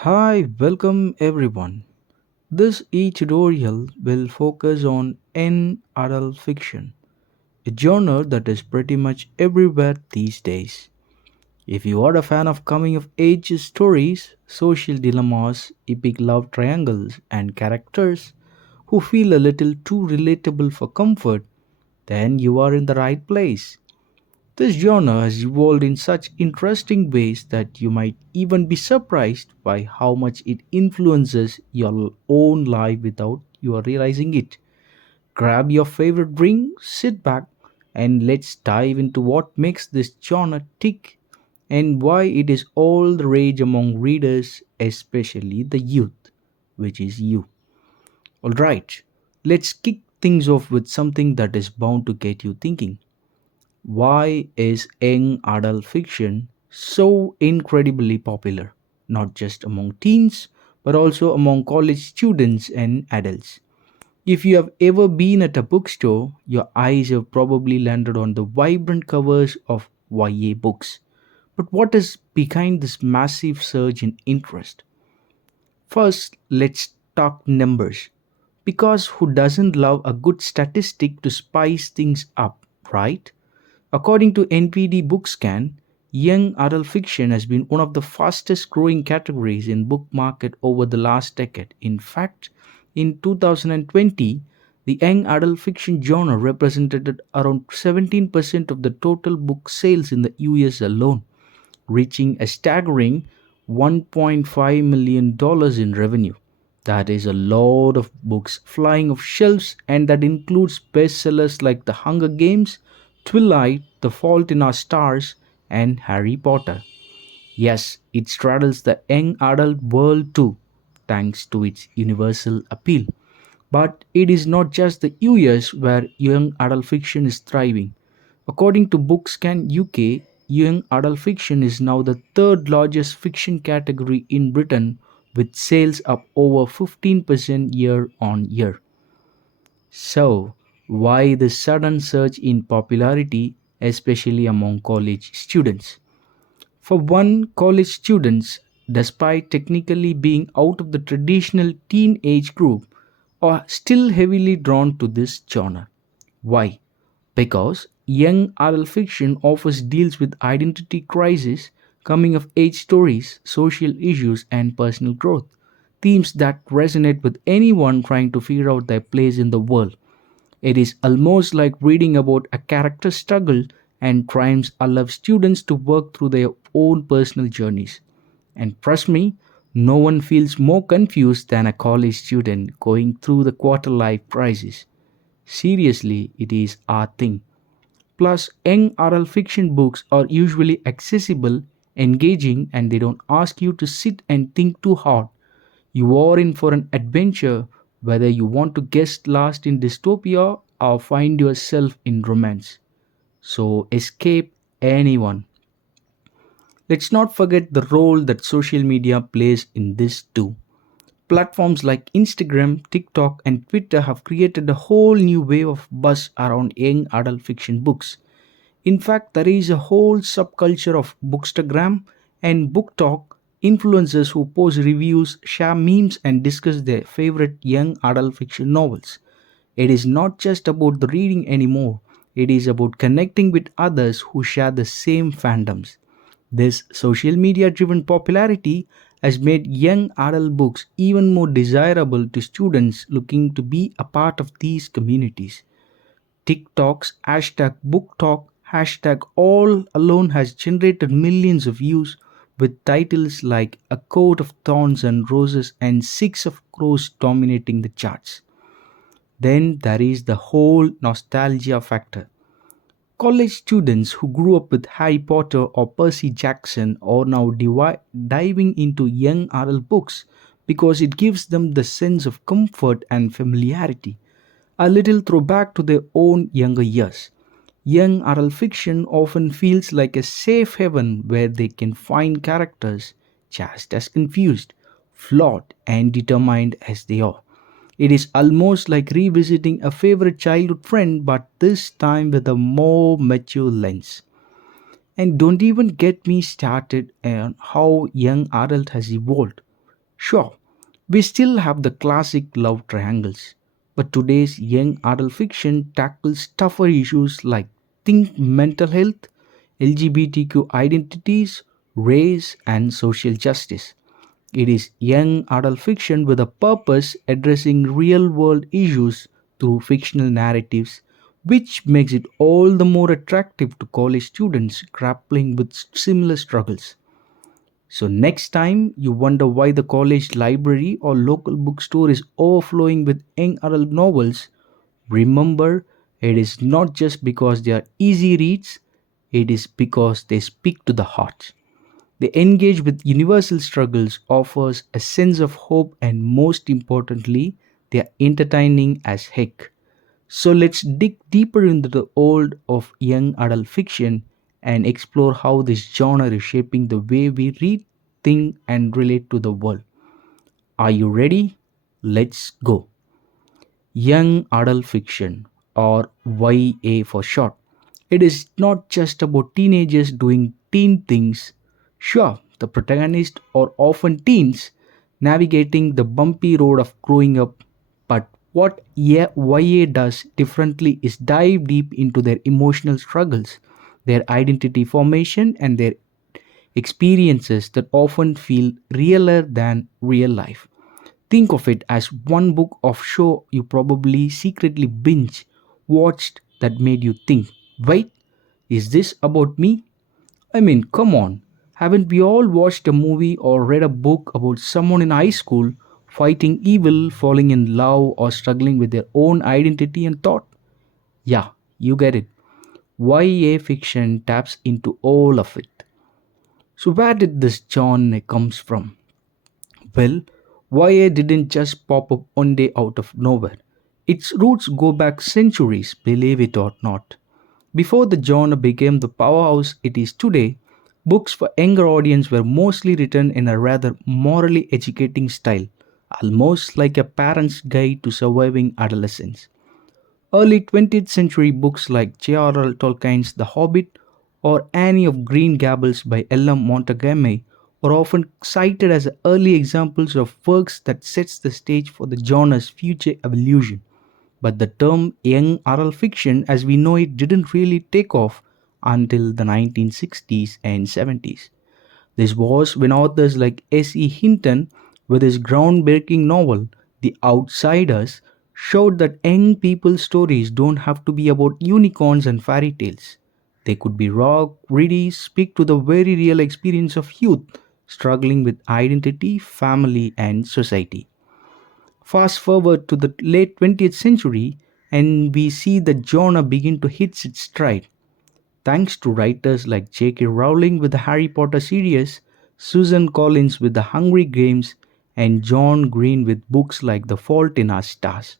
Hi, welcome everyone. This e-tutorial will focus on adult fiction, a genre that is pretty much everywhere these days. If you are a fan of coming of age stories, social dilemmas, epic love triangles, and characters who feel a little too relatable for comfort, then you are in the right place. This genre has evolved in such interesting ways that you might even be surprised by how much it influences your own life without you are realizing it. Grab your favorite drink, sit back, and let's dive into what makes this genre tick and why it is all the rage among readers, especially the youth, which is you. Alright, let's kick things off with something that is bound to get you thinking. Why is young adult fiction so incredibly popular, not just among teens, but also among college students and adults? If you have ever been at a bookstore, your eyes have probably landed on the vibrant covers of YA books. But what is behind this massive surge in interest? First, let's talk numbers. Because who doesn't love a good statistic to spice things up, right? According to NPD Bookscan, young adult fiction has been one of the fastest growing categories in book market over the last decade. In fact, in 2020, the young adult fiction genre represented around 17% of the total book sales in the US alone, reaching a staggering $1.5 million in revenue. That is a lot of books flying off shelves, and that includes bestsellers like The Hunger Games, Twilight, The Fault in Our Stars, and Harry Potter. Yes, it straddles the young adult world too, thanks to its universal appeal. But it is not just the US where young adult fiction is thriving. According to Bookscan UK, young adult fiction is now the third largest fiction category in Britain, with sales up over 15% year on year. So, why the sudden surge in popularity, especially among college students? For one, college students, despite technically being out of the traditional teen age group, are still heavily drawn to this genre. Why? Because young adult fiction offers deals with identity crisis, coming of age stories, social issues, and personal growth. Themes that resonate with anyone trying to figure out their place in the world. It is almost like reading about a character's struggle and triumphs allow students to work through their own personal journeys. And trust me, no one feels more confused than a college student going through the quarter life crisis. Seriously, it is our thing. Plus, young adult fiction books are usually accessible, engaging, and they don't ask you to sit and think too hard. You are in for an adventure, whether you want to guest last in dystopia or find yourself in romance. So, escape anyone. Let's not forget the role that social media plays in this too. Platforms like Instagram, TikTok, and Twitter have created a whole new wave of buzz around young adult fiction books. In fact, there is a whole subculture of Bookstagram and Book Talk influencers who post reviews, share memes, and discuss their favorite young adult fiction novels. It is not just about the reading anymore, it is about connecting with others who share the same fandoms. This social media driven popularity has made young adult books even more desirable to students looking to be a part of these communities. TikTok's hashtag book talk hashtag all alone has generated millions of views with titles like A Coat of Thorns and Roses and Six of Crows dominating the charts. Then there is the whole nostalgia factor. College students who grew up with Harry Potter or Percy Jackson are now diving into young adult books because it gives them the sense of comfort and familiarity, a little throwback to their own younger years. Young adult fiction often feels like a safe haven where they can find characters just as confused, flawed, and determined as they are. It is almost like revisiting a favorite childhood friend, but this time with a more mature lens. And don't even get me started on how young adult has evolved. Sure, we still have the classic love triangles, but today's young adult fiction tackles tougher issues like think mental health, LGBTQ identities, race, and social justice. It is young adult fiction with a purpose addressing real world issues through fictional narratives, which makes it all the more attractive to college students grappling with similar struggles. So, next time you wonder why the college library or local bookstore is overflowing with young adult novels, remember it is not just because they are easy reads, it is because they speak to the heart. They engage with universal struggles, offers a sense of hope, and most importantly, they are entertaining as heck. So let's dig deeper into the world of young adult fiction and explore how this genre is shaping the way we read, think, and relate to the world. Are you ready? Let's go. Young adult fiction, or YA for short. It is not just about teenagers doing teen things. Sure, the protagonists are often teens navigating the bumpy road of growing up, but what YA does differently is dive deep into their emotional struggles, their identity formation, and their experiences that often feel realer than real life. Think of it as one book of show you probably secretly binge watched that made you think, wait, is this about me? I mean, come on. Haven't we all watched a movie or read a book about someone in high school fighting evil, falling in love, or struggling with their own identity and thought? Yeah, you get it. YA fiction taps into all of it. So where did this genre comes from? Well, YA didn't just pop up one day out of nowhere. Its roots go back centuries, believe it or not. Before the genre became the powerhouse it is today, books for younger audience were mostly written in a rather morally educating style, almost like a parent's guide to surviving adolescence. Early 20th century books like J.R.R. Tolkien's The Hobbit or Anne of Green Gables by L.M. Montgomery are often cited as early examples of works that sets the stage for the genre's future evolution. But the term young adult fiction as we know it didn't really take off until the 1960s and 70s. This was when authors like S.E. Hinton, with his groundbreaking novel, The Outsiders, showed that young people's stories don't have to be about unicorns and fairy tales. They could be raw, gritty, speak to the very real experience of youth struggling with identity, family, and society. Fast forward to the late 20th century, and we see the genre begin to hit its stride. Thanks to writers like J.K. Rowling with the Harry Potter series, Susan Collins with the Hungry Games, and John Green with books like The Fault in Our Stars.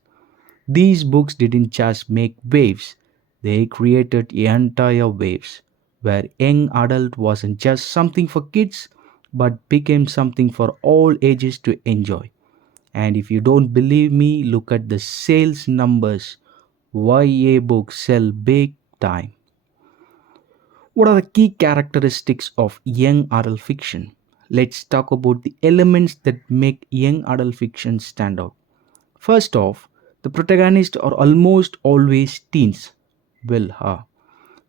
These books didn't just make waves, they created entire waves, where young adult wasn't just something for kids, but became something for all ages to enjoy. And if you don't believe me, look at the sales numbers. YA books sell big time. What are the key characteristics of young adult fiction? Let's talk about the elements that make young adult fiction stand out. First off, the protagonists are almost always teens. Well,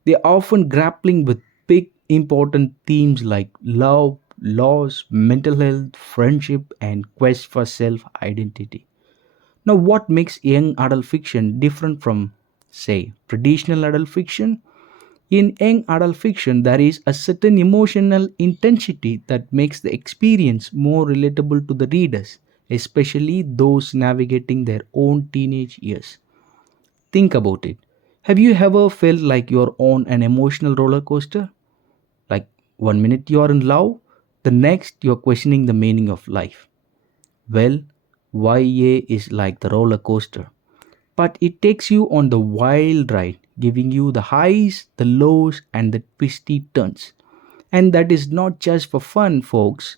they are often grappling with big important themes like love, loss, mental health, friendship, and quest for self identity. Now, what makes young adult fiction different from, say, traditional adult fiction? In young adult fiction, there is a certain emotional intensity that makes the experience more relatable to the readers, especially those navigating their own teenage years. Think about it. Have you ever felt like you're on an emotional roller coaster? Like one minute you're in love, the next you're questioning the meaning of life. Well, YA is like the roller coaster, but it takes you on the wild ride, giving you the highs, the lows, and the twisty turns. And that is not just for fun, folks.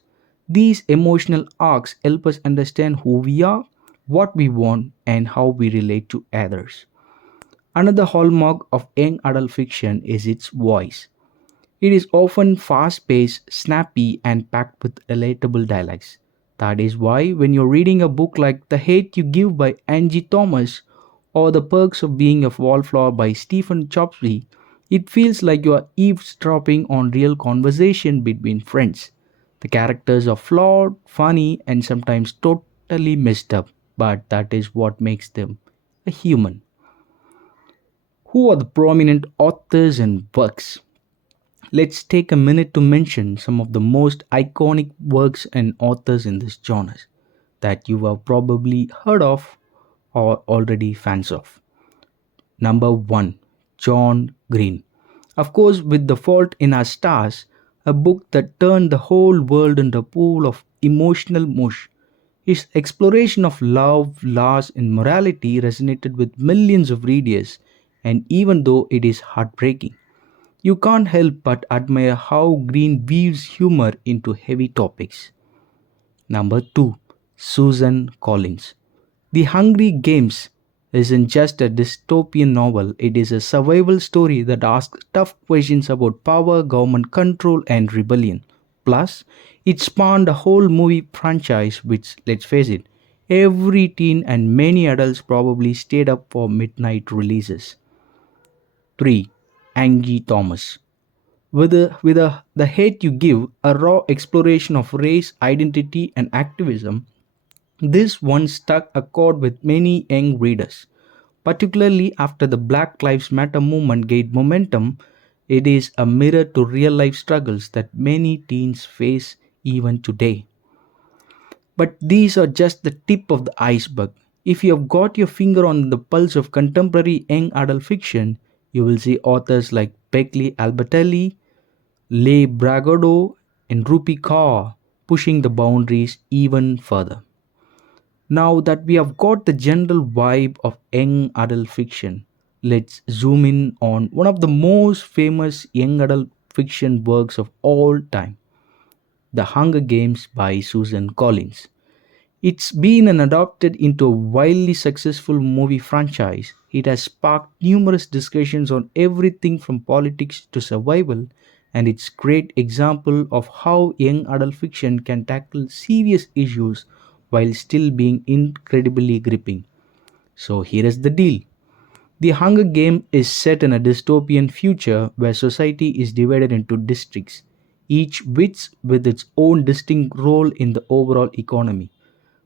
These emotional arcs help us understand who we are, what we want, and how we relate to others. Another hallmark of young adult fiction is its voice. It is often fast paced, snappy, and packed with relatable dialogues. That is why, when you're reading a book like The Hate You Give by Angie Thomas or The Perks of Being a Wallflower by Stephen Chopsy, it feels like you are eavesdropping on real conversation between friends. The characters are flawed, funny, and sometimes totally messed up, but that is what makes them a human. Who are the prominent authors and works? Let's take a minute to mention some of the most iconic works and authors in this genre that you have probably heard of or already fans of. Number 1, John Green. Of course, with The Fault in Our Stars, a book that turned the whole world into a pool of emotional mush. His exploration of love, loss, and morality resonated with millions of readers, and even though it is heartbreaking, you can't help but admire how Green weaves humor into heavy topics. Number 2, Susan Collins. The Hungry Games isn't just a dystopian novel, it is a survival story that asks tough questions about power, government control, and rebellion. Plus, it spawned a whole movie franchise which, let's face it, every teen and many adults probably stayed up for midnight releases. 3. Angie Thomas. The Hate You Give, a raw exploration of race, identity, and activism, this one struck a chord with many young readers. Particularly after the Black Lives Matter movement gained momentum, it is a mirror to real life struggles that many teens face even today. But these are just the tip of the iceberg. If you have got your finger on the pulse of contemporary young adult fiction, you will see authors like Beckley Albertelli, Leigh Bragado, and Rupi Kaur pushing the boundaries even further. Now that we have got the general vibe of young adult fiction, let's zoom in on one of the most famous young adult fiction works of all time, The Hunger Games by Susan Collins. It's been an adopted into a wildly successful movie franchise. It has sparked numerous discussions on everything from politics to survival, and it's a great example of how young adult fiction can tackle serious issues while still being incredibly gripping. So here is the deal. The Hunger Game is set in a dystopian future where society is divided into districts, each which with its own distinct role in the overall economy.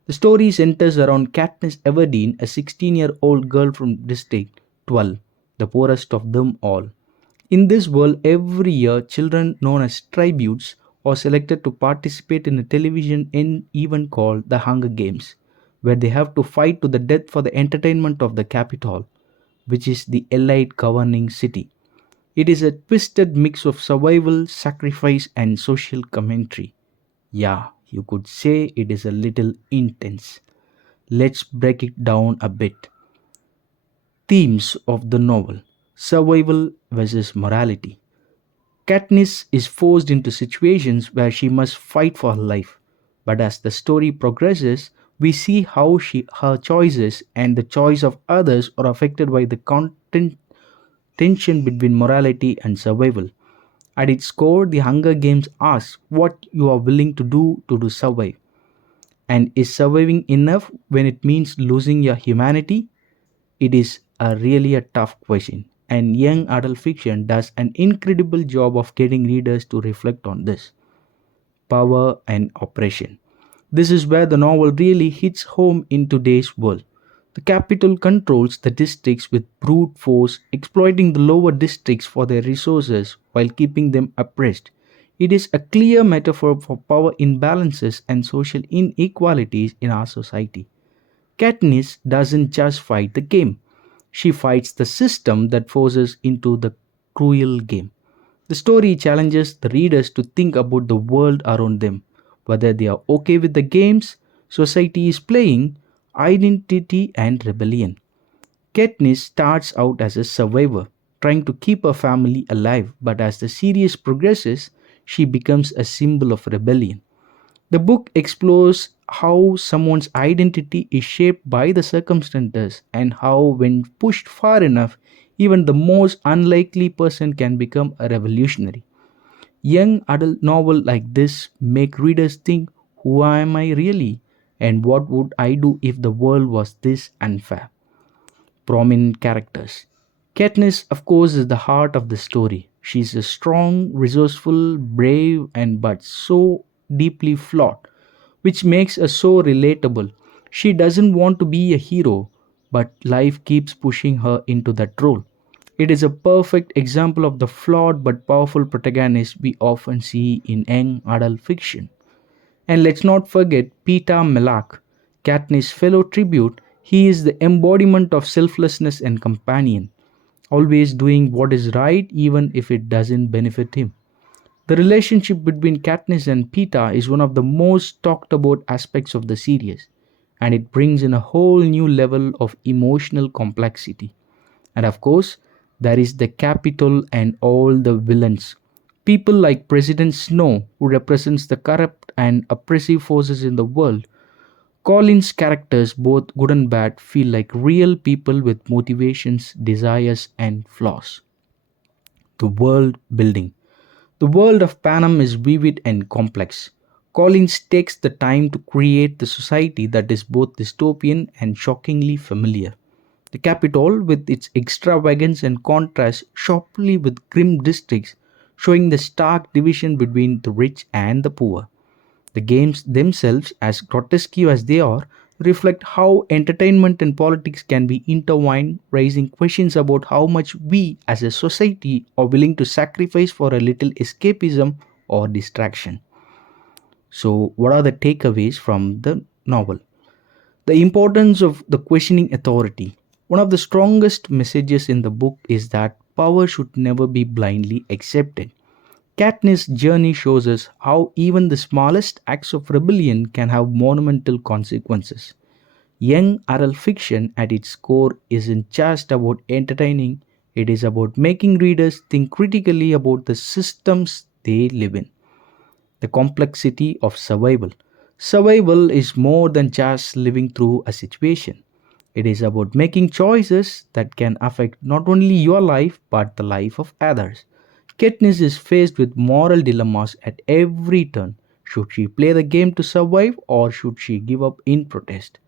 The story centers around Katniss Everdeen, a 16-year-old girl from District 12, the poorest of them all. In this world, every year, children known as tributes are selected to participate in a television event called the Hunger Games, where they have to fight to the death for the entertainment of the capital, which is the elite governing city. It is a twisted mix of survival, sacrifice, and social commentary. Yeah, you could say it is a little intense. Let's break it down a bit. Themes of the novel: survival versus morality. Katniss is forced into situations where she must fight for her life. But as the story progresses, we see how her choices and the choice of others are affected by the content tension between morality and survival. At its core, the Hunger Games asks what you are willing to do survive. And is surviving enough when it means losing your humanity? It is really a tough question, and young adult fiction does an incredible job of getting readers to reflect on this power and oppression. This is where the novel really hits home in today's world. The capital controls the districts with brute force, exploiting the lower districts for their resources while keeping them oppressed. It is a clear metaphor for power imbalances and social inequalities in our society. Katniss doesn't just fight the game, she fights the system that forces into the cruel game. The story challenges the readers to think about the world around them, whether they are okay with the games society is playing, identity, and rebellion. Katniss starts out as a survivor, trying to keep her family alive, but as the series progresses, she becomes a symbol of rebellion. The book explores how someone's identity is shaped by the circumstances and how, when pushed far enough, even the most unlikely person can become a revolutionary. Young adult novel like this make readers think, Who am I really? And what would I do if the world was this unfair? Prominent characters. Katniss, of course, is the heart of the story. She's a strong, resourceful, brave, and but so deeply flawed, which makes her so relatable. She doesn't want to be a hero, but life keeps pushing her into that role. It is a perfect example of the flawed but powerful protagonist we often see in young adult fiction. And let's not forget Peter Mellark, Katniss' fellow tribute. He is the embodiment of selflessness and companion, always doing what is right even if it doesn't benefit him. The relationship between Katniss and Peeta is one of the most talked about aspects of the series, and it brings in a whole new level of emotional complexity. And of course, there is the Capitol and all the villains. People like President Snow, who represents the corrupt and oppressive forces in the world. Colin's characters, both good and bad, feel like real people with motivations, desires, and flaws. The world building. The world of Panem is vivid and complex. Collins takes the time to create the society that is both dystopian and shockingly familiar. The capital, with its extravagance and contrast, sharply with grim districts, showing the stark division between the rich and the poor. The games themselves, as grotesque as they are, reflect how entertainment and politics can be intertwined, raising questions about how much we as a society are willing to sacrifice for a little escapism or distraction. So, what are the takeaways from the novel? The importance of the questioning authority. One of the strongest messages in the book is that power should never be blindly accepted. Katniss' journey shows us how even the smallest acts of rebellion can have monumental consequences. Young adult fiction at its core isn't just about entertaining, it is about making readers think critically about the systems they live in. The complexity of survival. Survival is more than just living through a situation. It is about making choices that can affect not only your life but the life of others. Katniss is faced with moral dilemmas at every turn. Should she play the game to survive or should she give up in protest?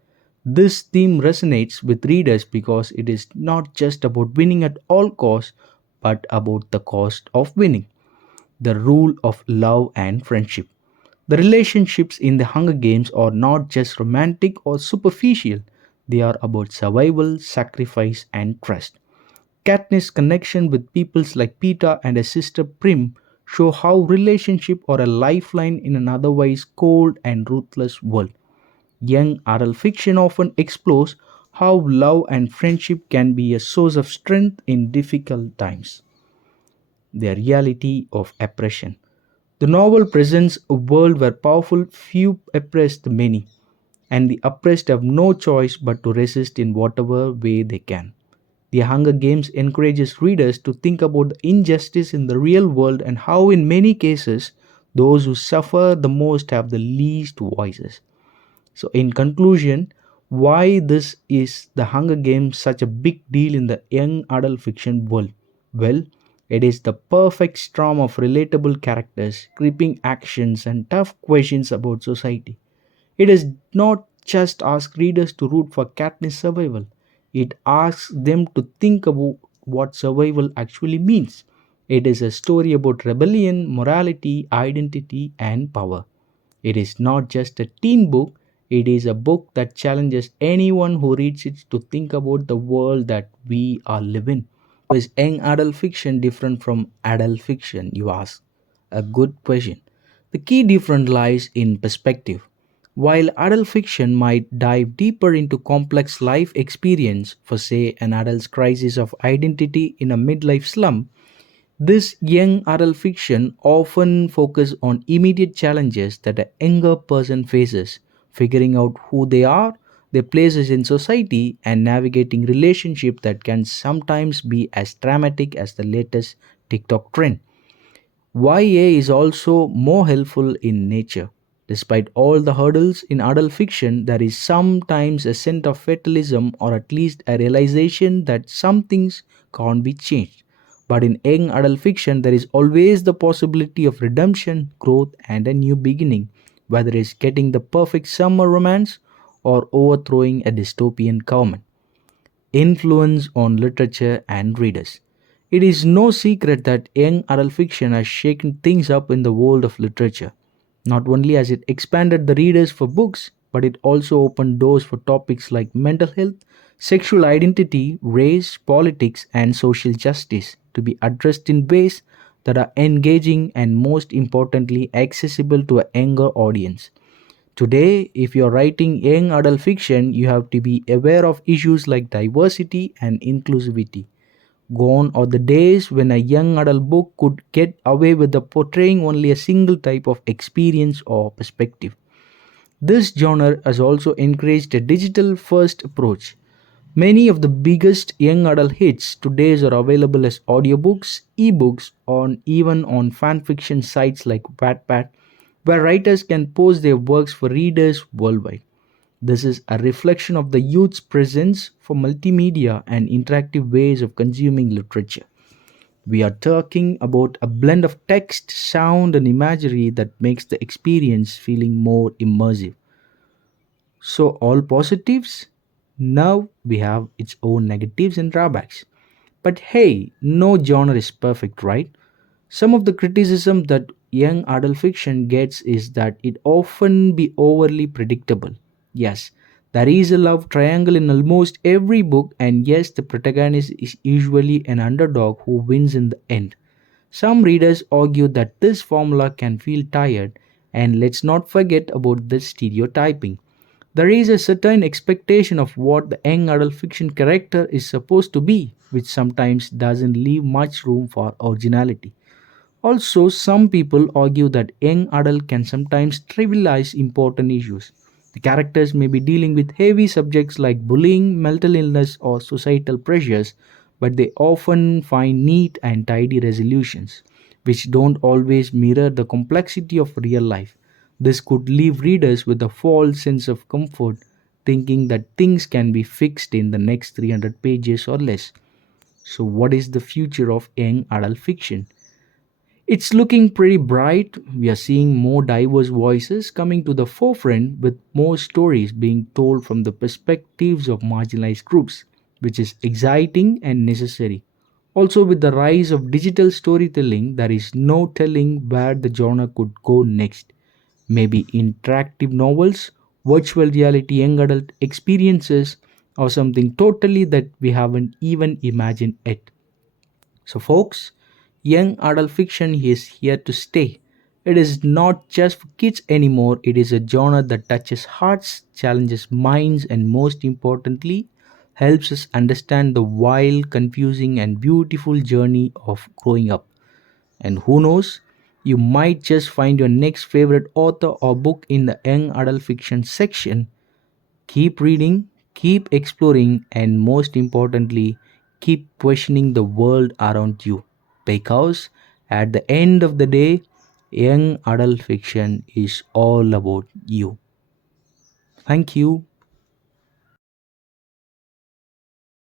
This theme resonates with readers because it is not just about winning at all costs but about the cost of winning. The rule of love and friendship. The relationships in the Hunger Games are not just romantic or superficial, they are about survival, sacrifice, and trust. Katniss' connection with peoples like Peeta and her sister Prim show how relationship are a lifeline in an otherwise cold and ruthless world. Young adult fiction often explores how love and friendship can be a source of strength in difficult times. The reality of oppression. The novel presents a world where powerful few oppress the many, and the oppressed have no choice but to resist in whatever way they can. The Hunger Games encourages readers to think about the injustice in the real world and how, in many cases, those who suffer the most have the least voices. So, in conclusion, why this is the Hunger Games such a big deal in the young adult fiction world? Well, it is the perfect storm of relatable characters, gripping actions, and tough questions about society. It does not just ask readers to root for Katniss' survival, it asks them to think about what survival actually means. It is a story about rebellion, morality, identity, and power. It is not just a teen book, it is a book that challenges anyone who reads it to think about the world that we are living. Is young adult fiction different from adult fiction, you ask? A good question. The key difference lies in perspective. While adult fiction might dive deeper into complex life experience, for say an adult's crisis of identity in a midlife slump, this young adult fiction often focuses on immediate challenges that a younger person faces, figuring out who they are, their places in society, and navigating relationships that can sometimes be as dramatic as the latest TikTok trend. YA is also more helpful in nature. Despite all the hurdles in adult fiction, there is sometimes a sense of fatalism or at least a realization that some things can't be changed. But in young adult fiction, there is always the possibility of redemption, growth, and a new beginning. whether it's getting the perfect summer romance or overthrowing a dystopian government. Influence on literature and readers. It is no secret that young adult fiction has shaken things up in the world of literature. Not only has it expanded the readers for books, but it also opened doors for topics like mental health, sexual identity, race, politics, and social justice to be addressed in ways that are engaging and, most importantly, accessible to a younger audience. Today, if you're writing young adult fiction, you have to be aware of issues like diversity and inclusivity. Gone are the days when a young adult book could get away with the portraying only a single type of experience or perspective. This genre has also encouraged a digital first approach. Many of the biggest young adult hits today are available as audiobooks, ebooks, or even on fanfiction sites like Wattpad, where writers can post their works for readers worldwide. This is a reflection of the youth's presence for multimedia and interactive ways of consuming literature. We are talking about a blend of text, sound, and imagery that makes the experience feeling more immersive. So, all positives. Now we have its own negatives and drawbacks. But hey, no genre is perfect, right? Some of the criticism that young adult fiction gets is that it often be overly predictable. Yes, there is a love triangle in almost every book, and yes, the protagonist is usually an underdog who wins in the end. Some readers argue that this formula can feel tired, and let's not forget about the stereotyping. There is a certain expectation of what the young adult fiction character is supposed to be, which sometimes doesn't leave much room for originality. Also, some people argue that young adult can sometimes trivialize important issues. The characters may be dealing with heavy subjects like bullying, mental illness, or societal pressures, but they often find neat and tidy resolutions, which don't always mirror the complexity of real life. This could leave readers with a false sense of comfort, thinking that things can be fixed in the next 300 pages or less. So, what is the future of young adult fiction? It's looking pretty bright. We are seeing more diverse voices coming to the forefront with more stories being told from the perspectives of marginalized groups, which is exciting and necessary. Also, with the rise of digital storytelling, there is no telling where the genre could go next. Maybe interactive novels, virtual reality young adult experiences, or something totally that we haven't even imagined yet. So, folks, young adult fiction is here to stay. It is not just for kids anymore, it is a genre that touches hearts, challenges minds, and most importantly, helps us understand the wild, confusing, and beautiful journey of growing up. And who knows, you might just find your next favorite author or book in the young adult fiction section. Keep reading, keep exploring, and most importantly, keep questioning the world around you. Because at the end of the day, young adult fiction is all about you. Thank you.